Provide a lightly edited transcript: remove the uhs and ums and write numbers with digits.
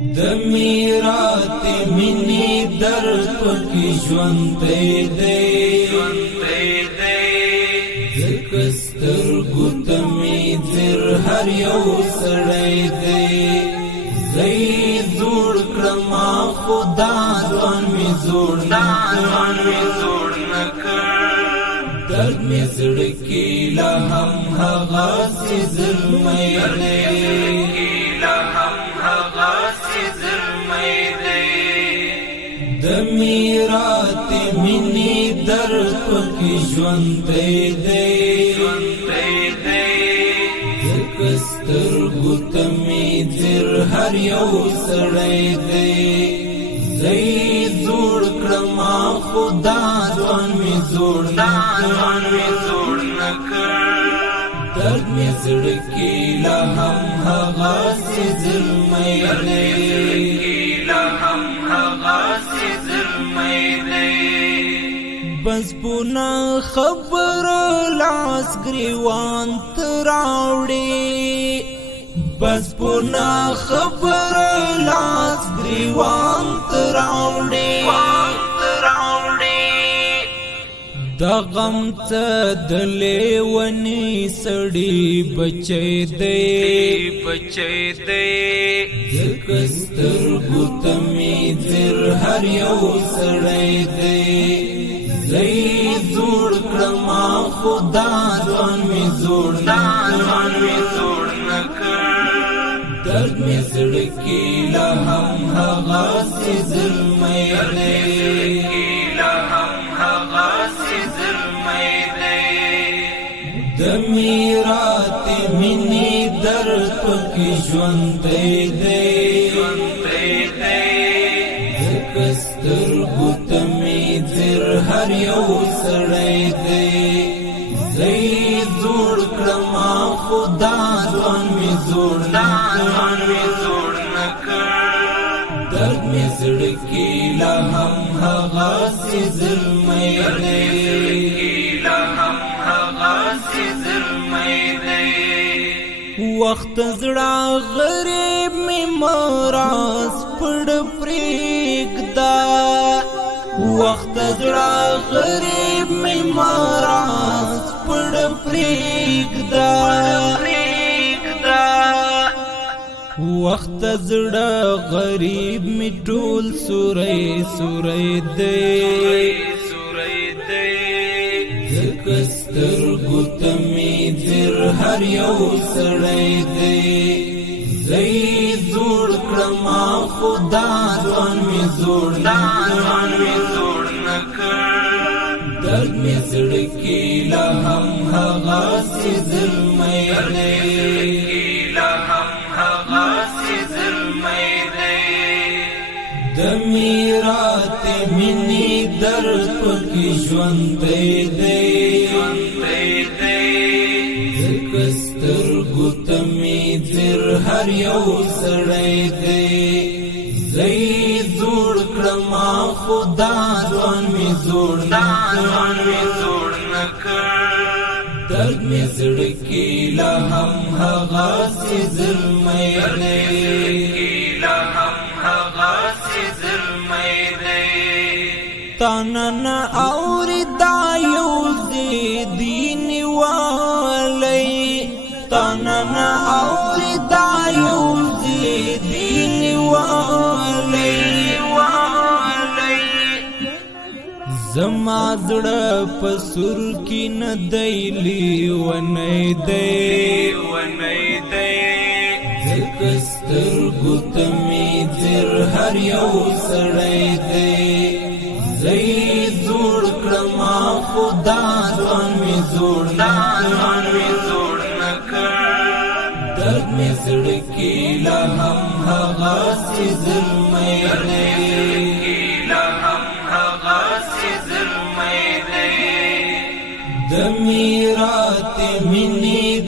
دمیرات منی درد پکی ژوندی دی زکستر گوتمی زر هر یو سړی دی زی زوړ کړما خدا ځان می زوړ نکړ درد می زړه کې لا هم هغه سي ظلمي دمیرات منی درد پکی ژوندی دی زکستر گوتمی زر هر یو سړی دی زی زوړ کړما خدا ځان می زوړ نکړ درد می زړه کې لا هم هغه سي ظلمي بس پونا خبر لاس گریوان تراوڑی بس پونا خبر لاس گریوان تراوڑی دا غم تا دلی ونی سڑی بچے دے زکستر گوتمی زر هر یو سڑی دے زی زوړ کړما خدا ځان می زوړ نکړ درد می زړه کې لا هم هغه سي ظلمي دمیرات منی درد پکی ژوندی دی زکستر گوتمی زر هر یو سړی دی زی زوړ کړما خدا ځان می زوړ نکړ درد می زړه کې لا هم هغه سي ظلمي وخت زړه غریب می مراس پړ پرېږدا وخت زړه غریب می مراس پړ پرېږدا وخت زړه غریب می ټول سورې دی زکستر گوتمی زر هر یو سړی دی زی زوړ کړما خدا ځان می زوړ نکړ درد می زړه کې لا هم هغه سي ظلمي دمیرات منی درد پکی ژوندی دی زکستر گوتمی زر هر یو سړی دی زی زوړ کړما خدا ځان می زوړ نکړ درد می زړه کې لا هم هغه سي ظلمي تانن اوری دا یو دین والی تانن اوری دا یو دین والی زما زړه پسور کی نه دیلی ونی دی زکستر گوتمی زر هر یو سړی دی زی زوړ کړما خدا ځان می زوړ نکړ درد می زړه کې لا هم هغه سي ظلمي دمیرات منی